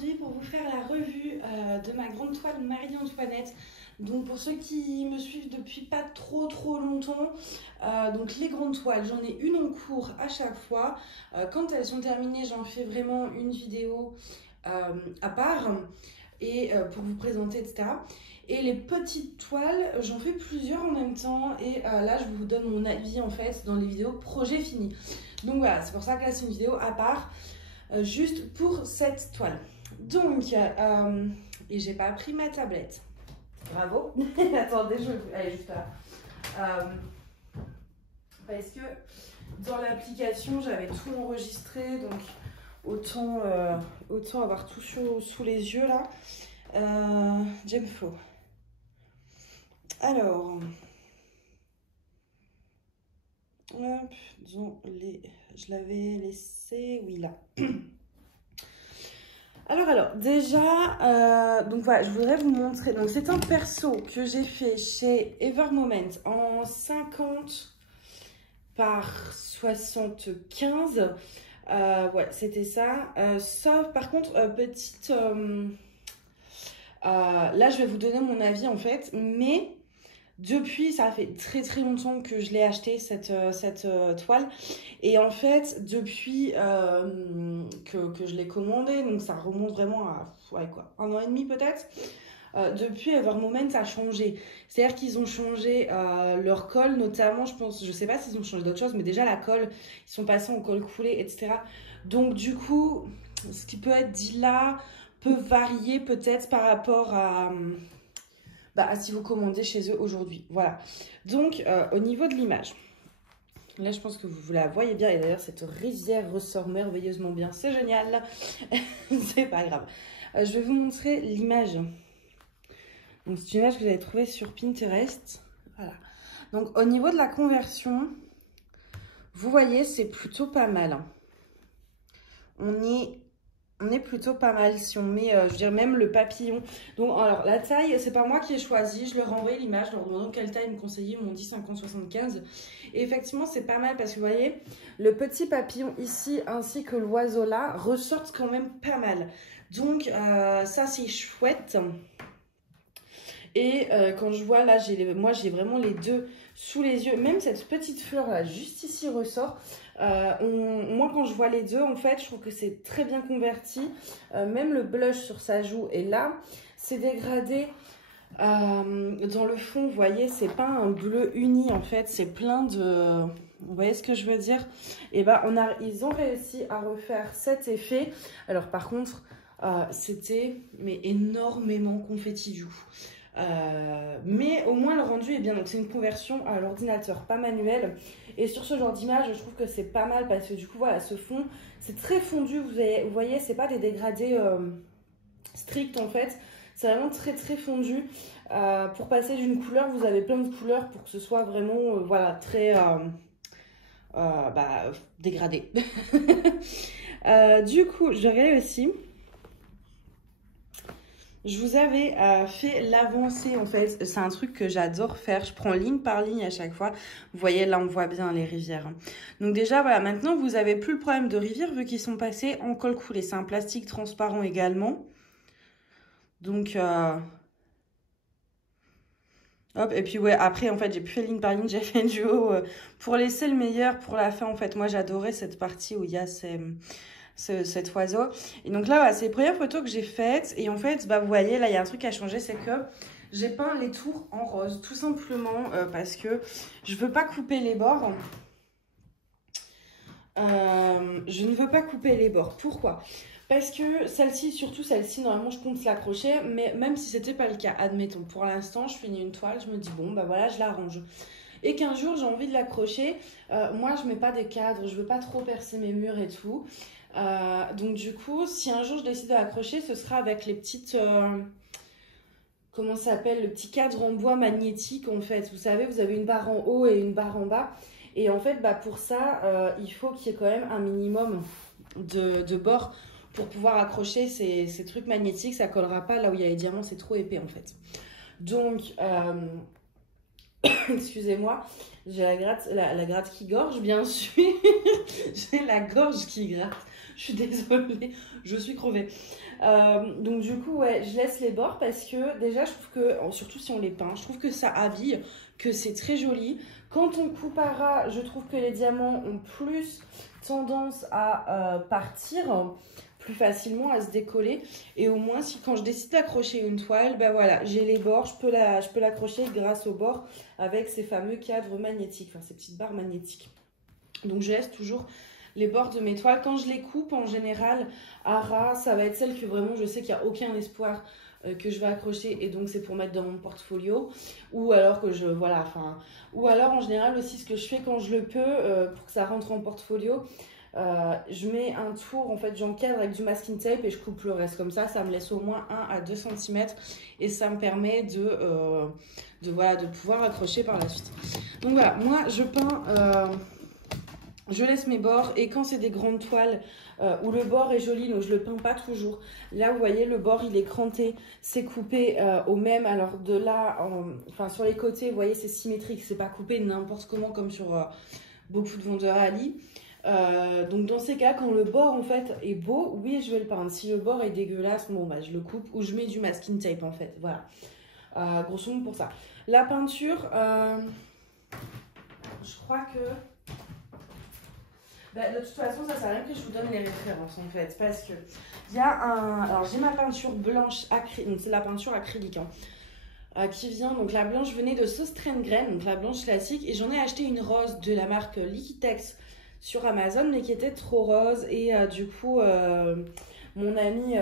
aujourd'hui pour vous faire la revue de ma grande toile Marie-Antoinette. Donc pour ceux qui me suivent depuis pas trop longtemps, donc les grandes toiles, j'en ai une en cours à chaque fois. Quand elles sont terminées, j'en fais vraiment une vidéo à part et pour vous présenter, etc. Et les petites toiles, j'en fais plusieurs en même temps et là je vous donne mon avis en fait dans les vidéos projet fini. Donc voilà, c'est pour ça que là c'est une vidéo à part, juste pour cette toile. Donc, et j'ai pas pris ma tablette. Bravo. Attendez, elle est juste là. Parce que dans l'application, j'avais tout enregistré, donc autant avoir tout sous les yeux là. Gemflow. Alors, hop, je l'avais laissé, oui là. Alors, déjà, donc voilà, je voudrais vous montrer. Donc, c'est un perso que j'ai fait chez Evermoment en 50 par 75. Ouais, c'était ça. Sauf, par contre, petite... là, je vais vous donner mon avis, en fait. Mais depuis, ça fait très longtemps que je l'ai acheté, cette toile. Et en fait, depuis que je l'ai commandée, donc ça remonte vraiment à ouais, quoi, 1 an et demi peut-être. Depuis, Evermoment a changé. C'est-à-dire qu'ils ont changé leur colle, notamment, je pense, je sais pas s'ils ont changé d'autres choses, mais déjà la colle, ils sont passés en colle coulée, etc. Donc du coup, ce qui peut être dit là peut varier peut-être par rapport à si vous commandez chez eux aujourd'hui. Voilà. Donc, au niveau de l'image, là, je pense que vous la voyez bien. Et d'ailleurs, cette rivière ressort merveilleusement bien. C'est génial. C'est pas grave. Je vais vous montrer l'image. Donc, c'est une image que j'avais trouvée sur Pinterest. Voilà. Donc, au niveau de la conversion, vous voyez, c'est plutôt pas mal. On est plutôt pas mal si on met, je veux dire, même le papillon. Donc, alors, la taille, c'est pas moi qui ai choisi. Je leur ai envoyé l'image, leur demandant quelle taille me conseiller. Ils m'ont dit 50-75. Et effectivement, c'est pas mal parce que vous voyez, le petit papillon ici ainsi que l'oiseau là ressortent quand même pas mal. Donc, ça, c'est chouette. Et quand je vois là, moi, j'ai vraiment les deux sous les yeux. Même cette petite fleur là, juste ici, ressort. Moi, quand je vois les deux, en fait, je trouve que c'est très bien converti. Même le blush sur sa joue est là. C'est dégradé dans le fond, vous voyez, c'est pas un bleu uni, en fait. C'est plein de... Vous voyez ce que je veux dire? Et ben, ils ont réussi à refaire cet effet. Alors, par contre, c'était énormément confetti du coup. Mais au moins le rendu est bien, donc c'est une conversion à l'ordinateur, pas manuel. Et sur ce genre d'image, je trouve que c'est pas mal parce que du coup, voilà, ce fond, c'est très fondu. Vous voyez, c'est pas des dégradés stricts en fait, c'est vraiment très fondu. Pour passer d'une couleur, vous avez plein de couleurs pour que ce soit vraiment, voilà, très dégradé. Du coup, je regarde aussi. Je vous avais fait l'avancée en fait, c'est un truc que j'adore faire, je prends ligne par ligne à chaque fois. Vous voyez là on voit bien les rivières. Donc déjà voilà, maintenant vous n'avez plus le problème de rivière vu qu'ils sont passés en colle coulée. C'est un plastique transparent également. Donc hop, et puis ouais, après en fait j'ai plus fait ligne par ligne, j'ai fait du haut pour laisser le meilleur pour la fin en fait. Moi j'adorais cette partie où il y a cet oiseau. Et donc là, voilà, c'est les premières photos que j'ai faites. Et en fait, vous voyez, là, il y a un truc à changer, c'est que j'ai peint les tours en rose. Tout simplement parce que je veux pas couper les bords. Je ne veux pas couper les bords. Pourquoi? Parce que celle-ci, surtout celle-ci, normalement, je compte l'accrocher. Mais même si c'était pas le cas, admettons, pour l'instant, je finis une toile, je me dis, bon, voilà, je l'arrange. Et qu'un jour, j'ai envie de l'accrocher. Moi, je mets pas des cadres, je veux pas trop percer mes murs et tout. Donc du coup, si un jour je décide de l'accrocher, ce sera avec les petites... comment ça s'appelle? Le petit cadre en bois magnétique en fait. Vous savez, vous avez une barre en haut et une barre en bas. Et en fait, pour ça, il faut qu'il y ait quand même un minimum de bords pour pouvoir accrocher ces trucs magnétiques. Ça collera pas là où il y a les diamants, c'est trop épais en fait. Donc... excusez-moi, j'ai la gratte qui gorge, bien sûr. J'ai la gorge qui gratte. Je suis désolée, je suis crevée. Donc du coup, ouais, je laisse les bords parce que déjà, je trouve que, surtout si on les peint, je trouve que ça habille, que c'est très joli. Quand on coupe à ras, je trouve que les diamants ont plus tendance à partir plus facilement, à se décoller. Et au moins, si quand je décide d'accrocher une toile, ben voilà, j'ai les bords, je peux l'accrocher grâce aux bords avec ces fameux cadres magnétiques, enfin ces petites barres magnétiques. Donc je laisse toujours les bords de mes toiles. Quand je les coupe, en général, à ras, ça va être celle que vraiment je sais qu'il n'y a aucun espoir que je vais accrocher et donc c'est pour mettre dans mon portfolio. Ou alors que je, voilà, enfin, ou alors en général aussi ce que je fais quand je le peux pour que ça rentre en portfolio, je mets un tour, en fait j'encadre avec du masking tape et je coupe le reste comme ça me laisse au moins 1 à 2 cm et ça me permet voilà, de pouvoir accrocher par la suite. Donc voilà, moi je peins, je laisse mes bords et quand c'est des grandes toiles où le bord est joli, donc je le peins pas toujours. Là vous voyez le bord il est cranté, c'est coupé au même, alors de là, enfin sur les côtés vous voyez c'est symétrique, c'est pas coupé n'importe comment comme sur beaucoup de vendeurs à Ali. Donc dans ces cas, quand le bord en fait est beau, oui je vais le peindre. Si le bord est dégueulasse, bon bah je le coupe ou je mets du masking tape en fait. Voilà, grosso modo pour ça. La peinture, je crois que bah, de toute façon ça sert à rien que je vous donne les références en fait, parce que il y a un, alors j'ai ma peinture blanche acrylique, donc c'est la peinture acrylique hein, qui vient, donc la blanche venait de Söstrengren, donc la blanche classique, et j'en ai acheté une rose de la marque Liquitex sur Amazon, mais qui était trop rose. Et du coup, mon amie,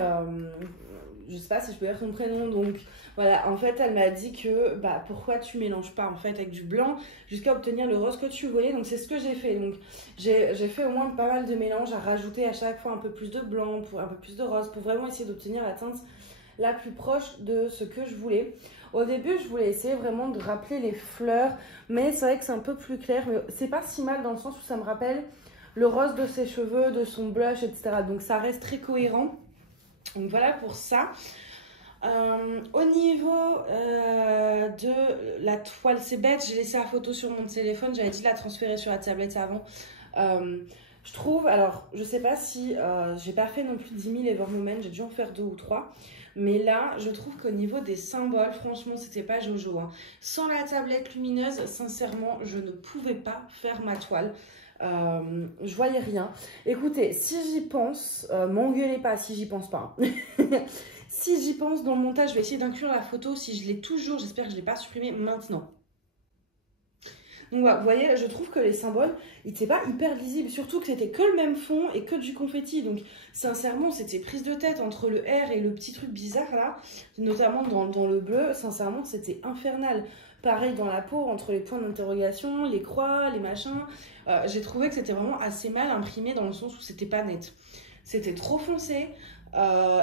je sais pas si je peux dire son prénom, donc voilà, en fait, elle m'a dit que bah, pourquoi tu mélanges pas en fait avec du blanc jusqu'à obtenir le rose que tu voulais. Donc c'est ce que j'ai fait. Donc j'ai fait au moins pas mal de mélanges à rajouter à chaque fois un peu plus de blanc, pour un peu plus de rose, pour vraiment essayer d'obtenir la teinte la plus proche de ce que je voulais. Au début, je voulais essayer vraiment de rappeler les fleurs, mais c'est vrai que c'est un peu plus clair. Mais c'est pas si mal dans le sens où ça me rappelle le rose de ses cheveux, de son blush, etc. Donc ça reste très cohérent. Donc voilà pour ça. Au niveau de la toile, c'est bête, j'ai laissé la photo sur mon téléphone, j'avais dit de la transférer sur la tablette avant. Je trouve, alors je sais pas si j'ai pas fait non plus 10 000 Evermoment, j'ai dû en faire 2 ou 3. Mais là, je trouve qu'au niveau des symboles, franchement, c'était pas Jojo. Hein. Sans la tablette lumineuse, sincèrement, je ne pouvais pas faire ma toile. Je voyais rien. Écoutez, si j'y pense, m'engueulez pas si j'y pense pas. Hein. Si j'y pense dans le montage, je vais essayer d'inclure la photo. Si je l'ai toujours, j'espère que je ne l'ai pas supprimée maintenant. Donc voilà, vous voyez, je trouve que les symboles, ils n'étaient pas hyper lisibles. Surtout que c'était que le même fond et que du confetti. Donc sincèrement, c'était prise de tête entre le R et le petit truc bizarre là. Notamment dans le bleu, sincèrement, c'était infernal. Pareil dans la peau, entre les points d'interrogation, les croix, les machins. J'ai trouvé que c'était vraiment assez mal imprimé dans le sens où c'était pas net. C'était trop foncé.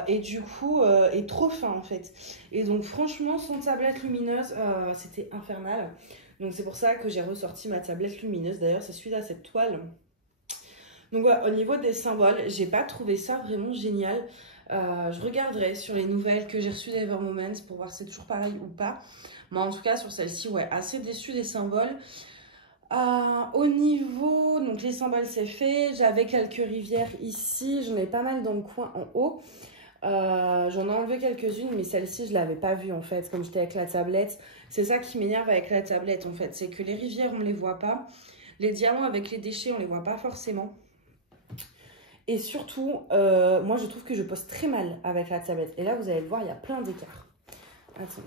Et du coup, et trop fin en fait. Et donc franchement, sans tablette lumineuse, c'était infernal. Donc c'est pour ça que j'ai ressorti ma tablette lumineuse. D'ailleurs, c'est suite à cette toile. Donc voilà, au niveau des symboles, j'ai pas trouvé ça vraiment génial. Je regarderai sur les nouvelles que j'ai reçues d'Evermoments pour voir si c'est toujours pareil ou pas. Mais en tout cas, sur celle-ci, ouais, assez déçue des symboles. Au niveau, donc les symboles c'est fait. J'avais quelques rivières ici. J'en ai pas mal dans le coin en haut. J'en ai enlevé quelques-unes, mais celle-ci je l'avais pas vue en fait, comme j'étais avec la tablette. C'est ça qui m'énerve avec la tablette en fait, c'est que les rivières on les voit pas, les diamants avec les déchets on les voit pas forcément. Et surtout, moi je trouve que je pose très mal avec la tablette. Et là vous allez le voir, il y a plein d'écarts. Attends.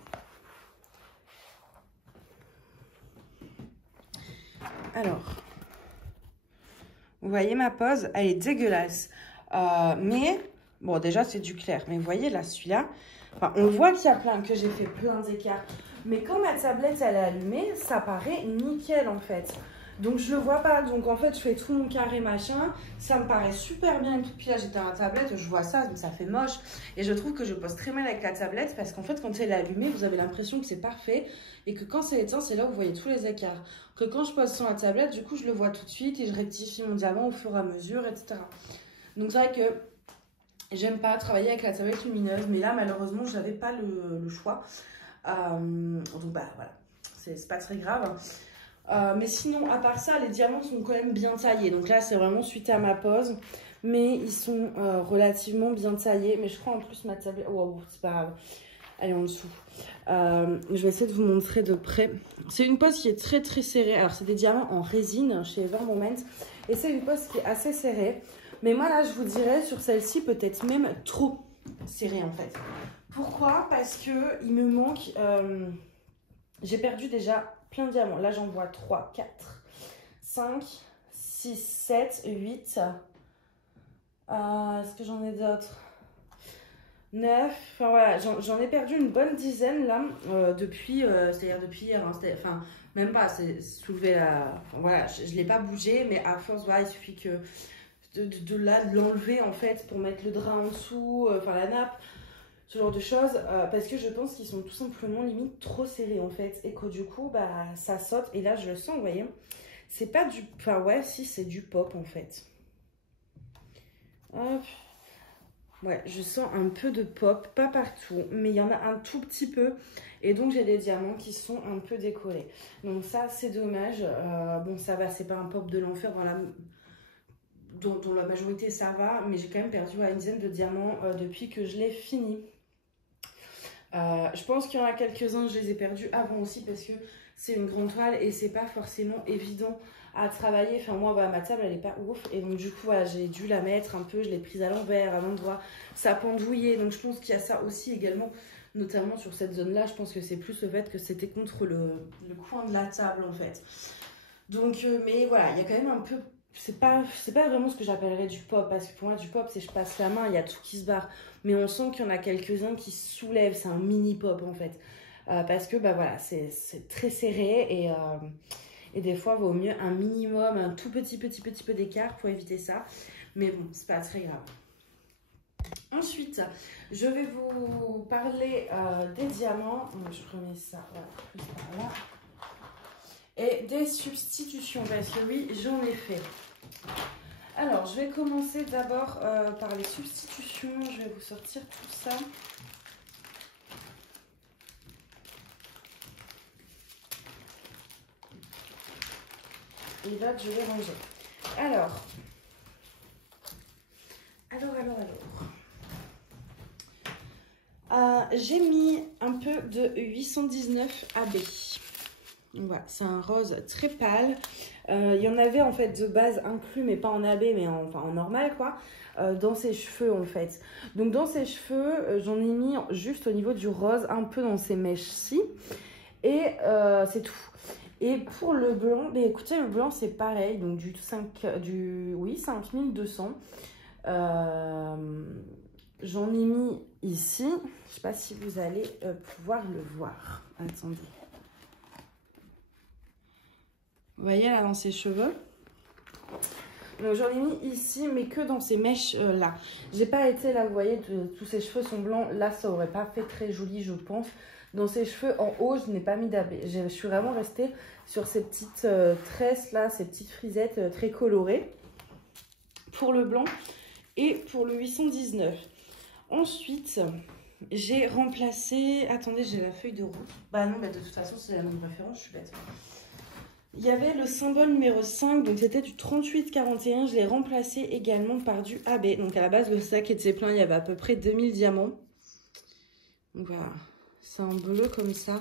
Alors, vous voyez ma pose, elle est dégueulasse. Mais bon, déjà, c'est du clair. Mais vous voyez, là, celui-là, enfin, on voit qu'il y a plein, que j'ai fait plein d'écarts. Mais quand ma tablette, elle est allumée, ça paraît nickel, en fait. Donc, je le vois pas. Donc, en fait, je fais tout mon carré, machin. Ça me paraît super bien. Et tout. Puis là, j'étais à la tablette, je vois ça, donc ça fait moche. Et je trouve que je pose très mal avec la tablette parce qu'en fait, quand elle est allumée, vous avez l'impression que c'est parfait. Et que quand c'est éteint, c'est là où vous voyez tous les écarts. Que quand je pose sur la tablette, du coup, je le vois tout de suite et je rectifie mon diamant au fur et à mesure, etc. Donc, c'est vrai que j'aime pas travailler avec la tablette lumineuse, mais là malheureusement j'avais pas le choix. Donc bah voilà, c'est pas très grave. Mais sinon à part ça, les diamants sont quand même bien taillés. Donc là c'est vraiment suite à ma pose. mais ils sont relativement bien taillés. Mais je crois en plus ma table... Wow, c'est pas grave. Elle est en dessous. Je vais essayer de vous montrer de près. C'est une pose qui est très très serrée. Alors c'est des diamants en résine chez Ever Moment. Et c'est une pose qui est assez serrée. Mais moi là je vous dirais sur celle-ci peut-être même trop serrée en fait. Pourquoi? Parce que il me manque... j'ai perdu déjà plein de diamants. Là j'en vois 3, 4, 5, 6, 7, 8. Est-ce que j'en ai d'autres? 9, enfin voilà, j'en ai perdu une bonne dizaine là, depuis, c'est-à-dire depuis hier, hein, enfin même pas, c'est soulevé la, enfin, voilà, je l'ai pas bougé, mais à force, voilà, il suffit que de l'enlever en fait pour mettre le drap en dessous, enfin la nappe, ce genre de choses, parce que je pense qu'ils sont tout simplement limite trop serrés en fait, et que du coup, bah ça saute, et là je le sens, vous voyez, c'est pas du, enfin ouais, si c'est du pop en fait. Hop. Ouais, je sens un peu de pop, pas partout, mais il y en a un tout petit peu. Et donc, j'ai des diamants qui sont un peu décollés. Donc ça, c'est dommage. Bon, ça va, c'est pas un pop de l'enfer dont la majorité, ça va. Mais j'ai quand même perdu une dizaine de diamants depuis que je l'ai fini. Je pense qu'il y en a quelques-uns, je les ai perdus avant aussi parce que c'est une grande toile et c'est pas forcément évident à travailler. Enfin moi bah, ma table elle est pas ouf et donc du coup voilà, j'ai dû la mettre un peu, je l'ai prise à l'envers, à l'endroit, ça pendouillait, donc je pense qu'il y a ça aussi également, notamment sur cette zone là. Je pense que c'est plus le fait que c'était contre le coin de la table en fait. Donc mais voilà, il y a quand même un peu, c'est pas vraiment ce que j'appellerais du pop, parce que pour moi du pop c'est je passe la main, il y a tout qui se barre, mais on sent qu'il y en a quelques-uns qui se soulèvent, c'est un mini pop en fait, parce que bah voilà, c'est très serré et des fois, il vaut mieux un minimum, un tout petit peu d'écart pour éviter ça. Mais bon, c'est pas très grave. Ensuite, je vais vous parler des diamants. Je remets ça voilà, plus par là. Et des substitutions, parce que oui, j'en ai fait. Alors, je vais commencer d'abord par les substitutions. Je vais vous sortir tout ça. Et là, je vais ranger. Alors, j'ai mis un peu de 819 AB. Voilà, c'est un rose très pâle. Il y en avait en fait de base inclus, mais pas en AB, mais en normal quoi, dans ses cheveux en fait. Donc dans ses cheveux, j'en ai mis juste au niveau du rose, un peu dans ces mèches-ci. Et c'est tout. Et pour le blanc, bah écoutez, le blanc c'est pareil, donc du 5200. J'en ai mis ici, je sais pas si vous allez pouvoir le voir. Attendez. Vous voyez là dans ses cheveux. Donc j'en ai mis ici, mais que dans ces mèches là. J'ai pas été là, vous voyez, tous ses cheveux sont blancs. Là, ça aurait pas fait très joli, je pense. Dans ses cheveux en haut, je n'ai pas mis d'AB. Je suis vraiment restée sur ces petites tresses là, ces petites frisettes très colorées. Pour le blanc et pour le 819. Ensuite, j'ai remplacé... Attendez, j'ai la feuille de route. Bah non, bah de toute façon, c'est la même référence, je suis bête. Il y avait le symbole numéro 5, donc c'était du 3841. Je l'ai remplacé également par du AB. Donc à la base, le sac était plein, il y avait à peu près 2000 diamants. Donc voilà, c'est un bleu comme ça.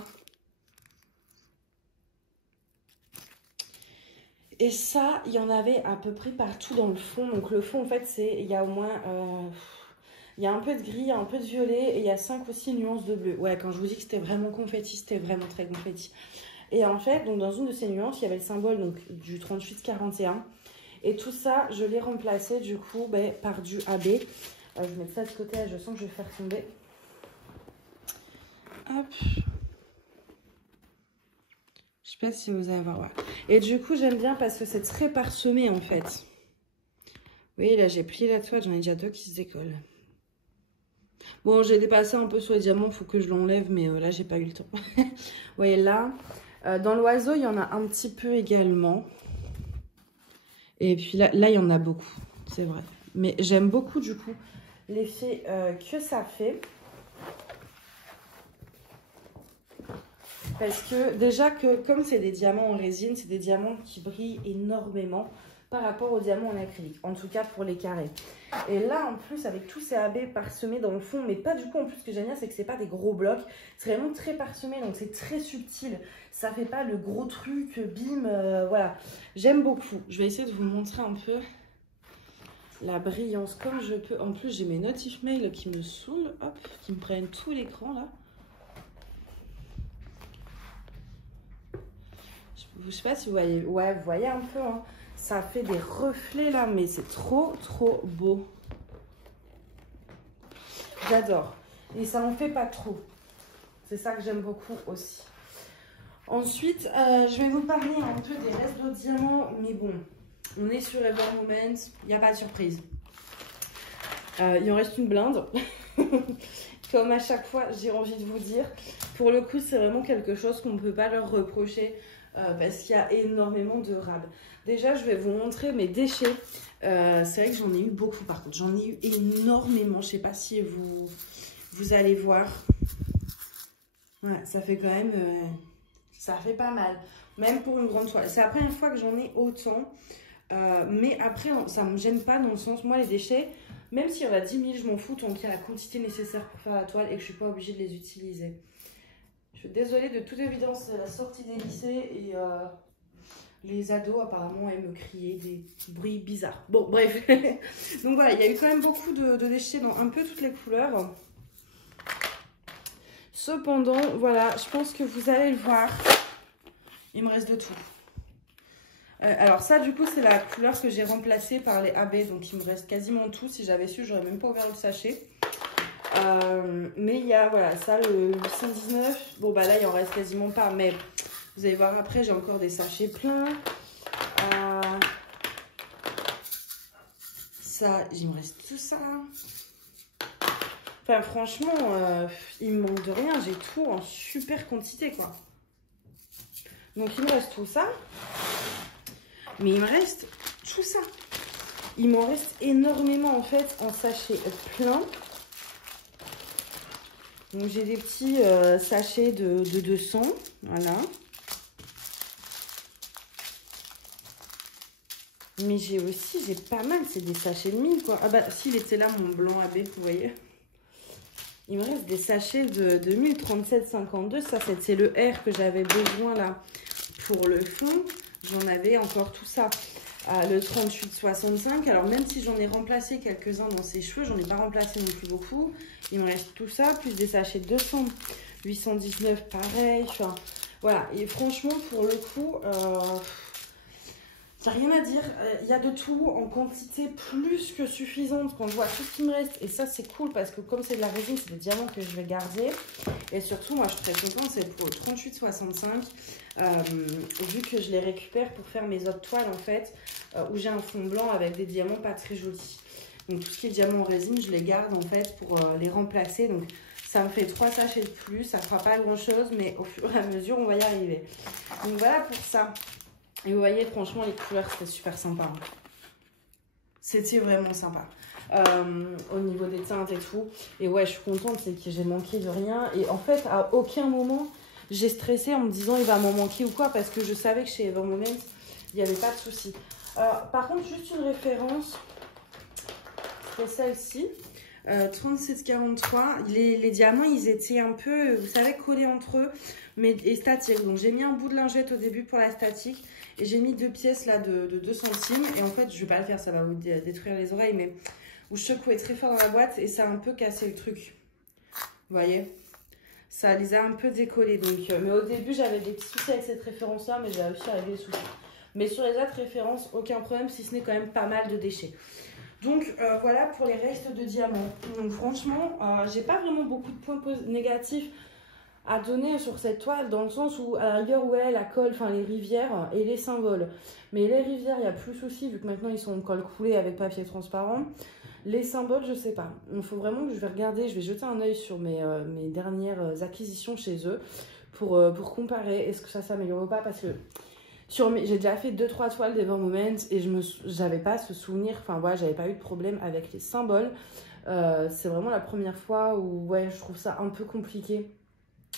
Et ça, il y en avait à peu près partout dans le fond. Donc le fond, en fait, il y a au moins... il y a un peu de gris, il y a un peu de violet et il y a 5 ou 6 nuances de bleu. Ouais, quand je vous dis que c'était vraiment confetti, c'était vraiment très confetti. Et en fait, donc dans une de ces nuances, il y avait le symbole donc, du 3841. Et tout ça, je l'ai remplacé du coup par du AB. Je vais mettre ça de côté, je sens que je vais faire tomber. Hop. Je sais pas si vous allez voir. Ouais. Et du coup, j'aime bien parce que c'est très parsemé en fait. Vous voyez, là, j'ai plié la toile, j'en ai déjà 2 qui se décollent. Bon, j'ai dépassé un peu sur les diamants, il faut que je l'enlève, mais là, j'ai pas eu le temps. Vous voyez, là, dans l'oiseau, il y en a un petit peu également. Et puis là, il y en a beaucoup, c'est vrai. Mais j'aime beaucoup, du coup, l'effet que ça fait. Parce que déjà, comme c'est des diamants en résine, c'est des diamants qui brillent énormément. par rapport au diamant en acrylique, en tout cas pour les carrés. Et là, en plus, avec tous ces AB parsemés dans le fond, mais pas du coup, en plus, ce que j'aime bien, c'est que c'est pas des gros blocs, c'est vraiment très parsemé, donc c'est très subtil. Ça fait pas le gros truc, bim, voilà. J'aime beaucoup. Je vais essayer de vous montrer un peu la brillance comme je peux. En plus, j'ai mes notifs mail qui me saoulent, hop, qui me prennent tout l'écran, là. Je sais pas si vous voyez, ouais, vous voyez un peu, hein. Ça fait des reflets là, mais c'est trop beau. J'adore. Et ça en fait pas trop. C'est ça que j'aime beaucoup aussi. Ensuite, je vais vous parler un peu des restes de diamants, mais bon, on est sur Ever Moment, il n'y a pas de surprise. Il en reste une blinde. Comme à chaque fois, j'ai envie de vous dire. Pour le coup, c'est vraiment quelque chose qu'on ne peut pas leur reprocher. Parce qu'il y a énormément de rab. Déjà, je vais vous montrer mes déchets. C'est vrai que j'en ai eu beaucoup par contre. J'en ai eu énormément. Je ne sais pas si vous allez voir. Ouais, ça fait quand même... ça fait pas mal. Même pour une grande toile. C'est la première fois que j'en ai autant. Mais après, ça ne me gêne pas dans le sens... Moi, les déchets, même s'il y en a 10 000, je m'en fous tant qu'il y a la quantité nécessaire pour faire la toile et que je ne suis pas obligée de les utiliser. Je suis désolée, de toute évidence, c'est la sortie des lycées et les ados apparemment aiment crier des bruits bizarres. Bon, bref. Donc voilà, il y a eu quand même beaucoup de déchets dans un peu toutes les couleurs. Cependant, voilà, je pense que vous allez le voir. Il me reste de tout. Alors ça, du coup, c'est la couleur que j'ai remplacée par les AB. Donc il me reste quasiment tout. Si j'avais su, j'aurais même pas ouvert le sachet. Mais il y a, voilà, ça, le 819. Bon, bah là, il en reste quasiment pas. Mais vous allez voir après, j'ai encore des sachets pleins. Ça, il me reste tout ça. Enfin, franchement, il me manque de rien. J'ai tout en super quantité, quoi. Donc, il me reste tout ça. Mais il me reste tout ça. Il m'en reste énormément, en fait, en sachets pleins. Donc j'ai des petits sachets de 200, voilà. Mais j'ai aussi, j'ai pas mal, c'est des sachets de 1000 quoi. Ah bah s'il était là mon blanc AB, vous voyez. Il me reste des sachets de 1037,52, ça c'est le R que j'avais besoin là pour le fond. J'en avais encore tout ça. Le 38,65, alors même si j'en ai remplacé quelques-uns dans ses cheveux, j'en ai pas remplacé non plus beaucoup. Il me reste tout ça, plus des sachets de 200, 819 pareil, enfin voilà. Et franchement pour le coup, j'ai rien à dire, il y a de tout en quantité plus que suffisante quand je vois tout ce qui me reste. Et ça c'est cool parce que comme c'est de la résine, c'est des diamants que je vais garder. Et surtout moi je suis très contente, c'est pour le 38,65. Vu que je les récupère pour faire mes autres toiles en fait, où j'ai un fond blanc avec des diamants pas très jolis. Donc tout ce qui est diamant en résine, je les garde en fait pour les remplacer. Donc ça me fait 3 sachets de plus, ça fera pas grand chose, mais au fur et à mesure on va y arriver. Donc voilà pour ça. Et vous voyez franchement les couleurs c'était super sympa. Hein. C'était vraiment sympa. Au niveau des teintes et tout. Et ouais je suis contente, c'est que j'ai manqué de rien. Et en fait à aucun moment j'ai stressé en me disant il va m'en manquer ou quoi, parce que je savais que chez Ever Moment, il n'y avait pas de souci. Par contre, juste une référence, c'est celle-ci, 3743. Les diamants, ils étaient un peu, vous savez, collés entre eux, mais et statiques. Donc j'ai mis un bout de lingette au début pour la statique, et j'ai mis 2 pièces là de 2 centimes. Et en fait, je vais pas le faire, ça va vous détruire les oreilles, mais vous secouez très fort dans la boîte et ça a un peu cassé le truc. Vous voyez ? Ça les a un peu décollés. Donc, mais au début, j'avais des petits soucis avec cette référence-là, mais j'ai réussi à régler les soucis. Mais sur les autres références, aucun problème, si ce n'est quand même pas mal de déchets. Donc, voilà pour les restes de diamants. Donc, franchement, j'ai pas vraiment beaucoup de points négatifs à donner sur cette toile, dans le sens où, à la rigueur, ouais, la colle, enfin, les rivières et les symboles. Mais les rivières, il n'y a plus de souci, vu que maintenant, ils sont en colle coulée avec papier transparent. Les symboles, je sais pas. Il faut vraiment que je vais regarder, je vais jeter un œil sur mes dernières acquisitions chez eux pour comparer est-ce que ça s'améliore ou pas, parce que j'ai déjà fait 2-3 toiles d'Ever Moment et j'avais pas ce souvenir, enfin voilà, j'avais pas eu de problème avec les symboles. C'est vraiment la première fois où ouais, je trouve ça un peu compliqué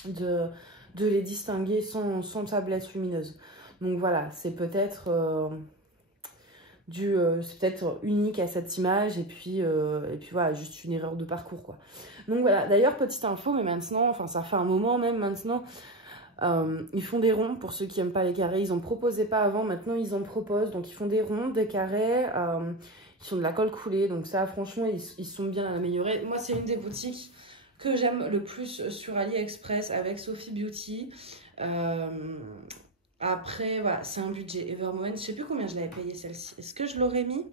de les distinguer sans tablette lumineuse. Donc voilà, c'est peut-être c'est peut-être unique à cette image et puis voilà, juste une erreur de parcours, quoi. Donc voilà, d'ailleurs, petite info, mais maintenant, enfin ça fait un moment même maintenant, ils font des ronds pour ceux qui n'aiment pas les carrés. Ils en proposaient pas avant, maintenant ils en proposent. Donc ils font des ronds, des carrés, ils font de la colle coulée. Donc ça, franchement, ils sont bien améliorés. Moi, c'est une des boutiques que j'aime le plus sur AliExpress avec Sophie Beauty. Après, voilà, c'est un budget. Evermoen, je sais plus combien je l'avais payé celle-ci. Est-ce que je l'aurais mis?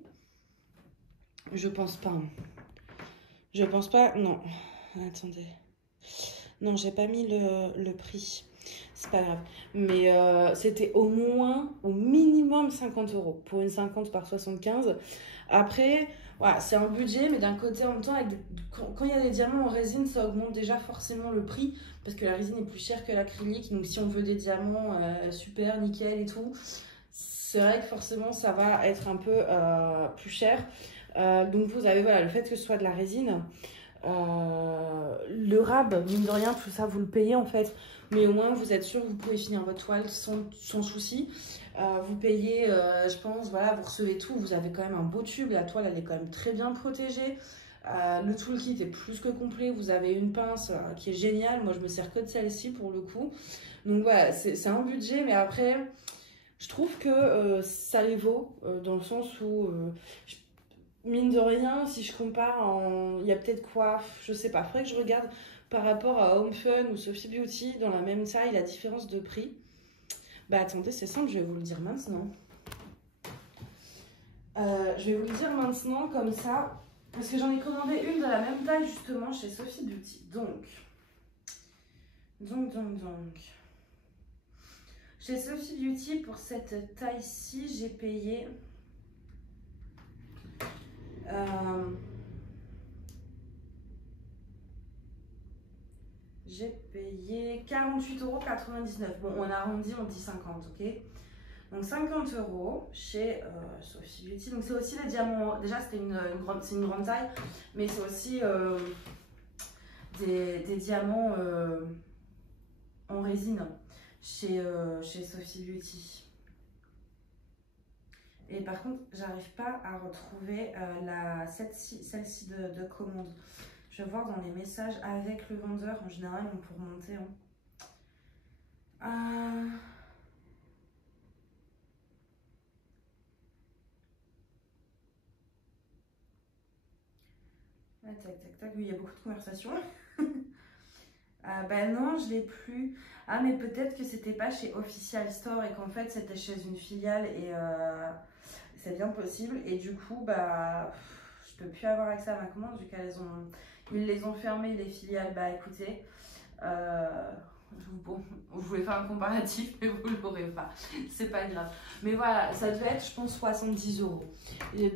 Je pense pas. Je pense pas, non. Attendez. Non, j'ai pas mis le prix. C'est pas grave. Mais c'était au minimum 50 € pour une 50 par 75. Après, voilà, c'est un budget, mais d'un côté, en même temps, quand il y a des diamants en résine, ça augmente déjà forcément le prix parce que la résine est plus chère que l'acrylique. Donc, si on veut des diamants super, nickel et tout, c'est vrai que forcément, ça va être un peu plus cher. Donc, vous avez voilà, le fait que ce soit de la résine. Le rab, mine de rien, tout ça, vous le payez en fait. Mais au moins, vous êtes sûr que vous pouvez finir votre toile sans souci. Vous payez, je pense, voilà, vous recevez tout. Vous avez quand même un beau tube. La toile, elle est quand même très bien protégée. Le toolkit est plus que complet. Vous avez une pince qui est géniale. Moi, je me sers que de celle-ci pour le coup. Donc voilà, c'est un budget. Mais après, je trouve que ça les vaut dans le sens où... mine de rien, si je compare, il y a peut-être quoi, je sais pas, faudrait que je regarde par rapport à Home Fun ou Sophie Beauty, dans la même taille, la différence de prix. Bah attendez, c'est simple, je vais vous le dire maintenant. Je vais vous le dire maintenant, comme ça, parce que j'en ai commandé une de la même taille, justement, chez Sophie Beauty. Donc. Chez Sophie Beauty, pour cette taille-ci, j'ai payé... j'ai payé 48,99 €. Bon, on arrondit, on dit 50, ok? Donc 50 € chez Sophie Beauty. Donc c'est aussi des diamants. Déjà, c'est une grande taille, mais c'est aussi des diamants en résine chez Sophie Beauty. Et par contre, j'arrive pas à retrouver celle-ci de commande. Je vais voir dans les messages avec le vendeur. En général, on peut remonter. Hein. Ah, tac, tac, tac. Oui, il y a beaucoup de conversations. Bah non, je l'ai plus. Ah, mais peut-être que c'était pas chez Official Store et qu'en fait, c'était chez une filiale et c'est bien possible. Et du coup, bah, je peux plus avoir accès à ma commande vu ils les ont fermées, les filiales. Bah écoutez, je voulais faire un comparatif, mais vous ne l'aurez pas. C'est pas grave. Mais voilà, ça devait être, je pense, 70 €. Il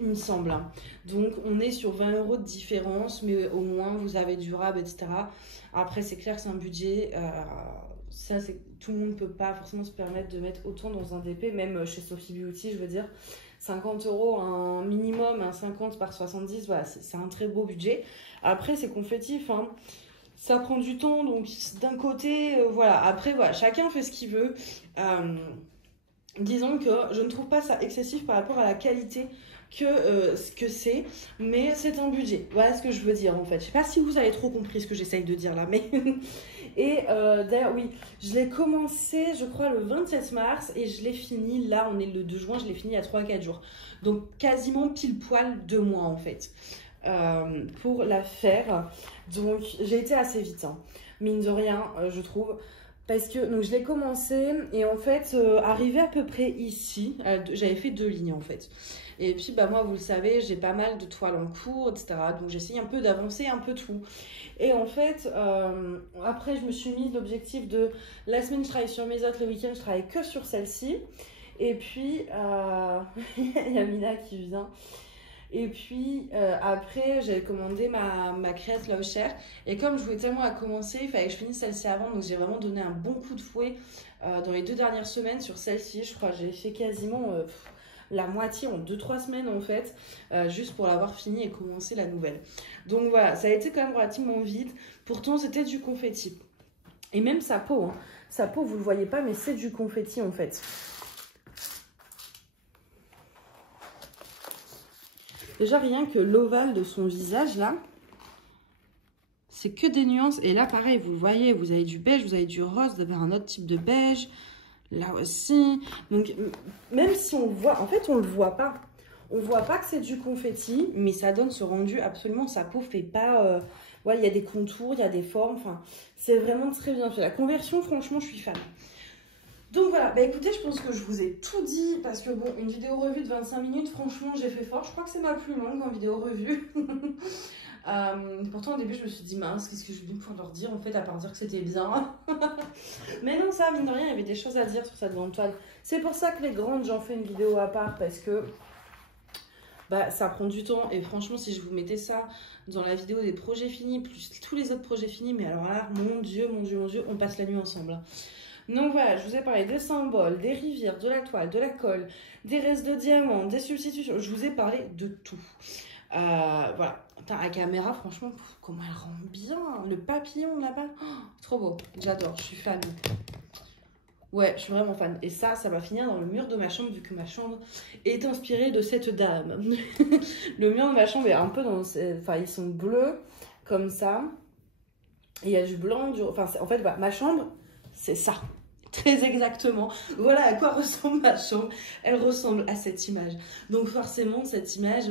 me semble. Hein. Donc, on est sur 20 € de différence, mais au moins, vous avez du rab, etc. Après, c'est clair que c'est un budget. Ça, tout le monde ne peut pas forcément se permettre de mettre autant dans un DP, même chez Sophie Beauty, je veux dire. 50 € un minimum, un 50 par 70, voilà, c'est un très beau budget. Après, c'est confettif, hein. Ça prend du temps, donc d'un côté, voilà. Après, voilà, chacun fait ce qu'il veut. Disons que je ne trouve pas ça excessif par rapport à la qualité ce que c'est, mais c'est un budget. Voilà ce que je veux dire en fait. Je sais pas si vous avez trop compris ce que j'essaye de dire là, mais... Et d'ailleurs, oui, je l'ai commencé, je crois, le 27 mars et je l'ai fini, là, on est le 2 juin, je l'ai fini il y a 3-4 jours. Donc, quasiment pile poil 2 mois, en fait, pour la faire. Donc, j'ai été assez vite, hein. Mine de rien, je trouve. Parce que donc, je l'ai commencé et en fait, arrivé à peu près ici, j'avais fait 2 lignes, en fait. Et puis, bah, moi, vous le savez, j'ai pas mal de toiles en cours, etc. Donc, j'essaye un peu d'avancer un peu tout. Et en fait, après, je me suis mis l'objectif de la semaine, je travaille sur mes autres, le week-end, je travaille que sur celle-ci. Et puis, il y a Mina qui vient. Et puis, après, j'ai commandé ma créate Love Share. Et comme je voulais tellement la commencer, il fallait que je finisse celle-ci avant. Donc, j'ai vraiment donné un bon coup de fouet dans les 2 dernières semaines sur celle-ci. Je crois que j'ai fait quasiment... la moitié en 2-3 semaines en fait, juste pour l'avoir fini et commencer la nouvelle. Donc voilà, ça a été quand même relativement vite. Pourtant, c'était du confetti. Et même sa peau, hein. Sa peau, vous le voyez pas, mais c'est du confetti en fait. Déjà, rien que l'ovale de son visage, là, c'est que des nuances. Et là, pareil, vous le voyez, vous avez du beige, vous avez du rose, vous avez un autre type de beige. Là aussi. Donc, même si on le voit, en fait, on le voit pas. On voit pas que c'est du confetti, mais ça donne ce rendu absolument. Sa peau fait pas... voilà, il y a des contours, il y a des formes. Enfin, c'est vraiment très bien fait. La conversion, franchement, je suis fan. Donc voilà, bah écoutez, je pense que je vous ai tout dit, parce que bon, une vidéo revue de 25 minutes, franchement, j'ai fait fort. Je crois que c'est ma plus longue en vidéo revue. Pourtant, au début, je me suis dit, mince, qu'est-ce que je vais pouvoir leur dire, en fait, à part dire que c'était bien. Mais non, ça, mine de rien, il y avait des choses à dire sur cette grande toile. C'est pour ça que les grandes, j'en fais une vidéo à part, parce que bah, ça prend du temps. Et franchement, si je vous mettais ça dans la vidéo des projets finis, plus tous les autres projets finis, mais alors là, mon Dieu, mon Dieu, mon Dieu, on passe la nuit ensemble. Donc voilà, je vous ai parlé des symboles, des rivières, de la toile, de la colle, des restes de diamants, des substitutions. Je vous ai parlé de tout. Voilà. Putain, la caméra, franchement, comment elle rend bien. Le papillon là-bas, oh, trop beau. J'adore, je suis fan. Ouais, je suis vraiment fan. Et ça va finir dans le mur de ma chambre, vu que ma chambre est inspirée de cette dame. Le mur de ma chambre est un peu dans... Enfin, ils sont bleus, comme ça. Et il y a du blanc, enfin, en fait, voilà, ma chambre... C'est ça, très exactement. Voilà à quoi ressemble ma chambre. Elle ressemble à cette image. Donc forcément, cette image,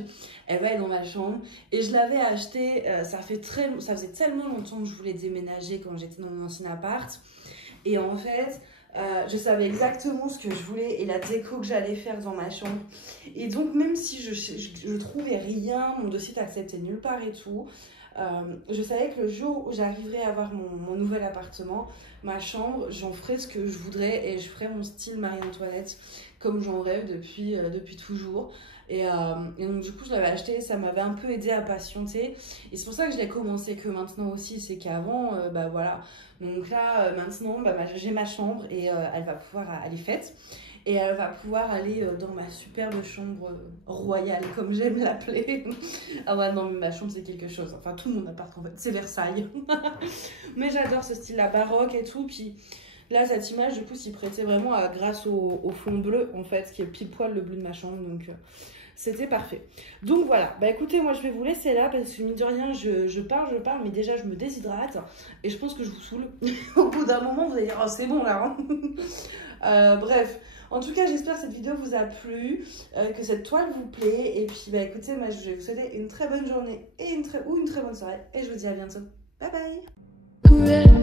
elle va être dans ma chambre. Et je l'avais achetée, ça faisait tellement longtemps que je voulais déménager quand j'étais dans mon ancien appart. Et en fait, je savais exactement ce que je voulais et la déco que j'allais faire dans ma chambre. Et donc même si je trouvais rien, mon dossier t'acceptait nulle part et tout... je savais que le jour où j'arriverai à avoir mon nouvel appartement, ma chambre, j'en ferai ce que je voudrais et je ferai mon style Marie-Antoinette comme j'en rêve depuis toujours. Et donc du coup, je l'avais acheté, ça m'avait un peu aidé à patienter. Et c'est pour ça que je l'ai commencé que maintenant aussi, c'est qu'avant, bah voilà. Donc là, maintenant, bah, j'ai ma chambre et elle va pouvoir aller faite. Et elle va pouvoir aller dans ma superbe chambre royale, comme j'aime l'appeler. Ah ouais, non, mais ma chambre, c'est quelque chose. Enfin, tout mon appart, en fait, c'est Versailles. Mais j'adore ce style-là, baroque et tout. Puis là, cette image, du coup, s'y prêtait vraiment grâce au fond bleu, en fait, qui est pile poil le bleu de ma chambre. Donc, c'était parfait. Donc, voilà. Bah, écoutez, moi, je vais vous laisser là, parce que, mine de rien, je parle, mais déjà, je me déshydrate. Et je pense que je vous saoule. Au bout d'un moment, vous allez dire, oh, c'est bon, là. Hein. Bref. En tout cas, j'espère que cette vidéo vous a plu, que cette toile vous plaît. Et puis, bah écoutez, moi, je vais vous souhaiter une très bonne journée et une très bonne soirée. Et je vous dis à bientôt. Bye bye!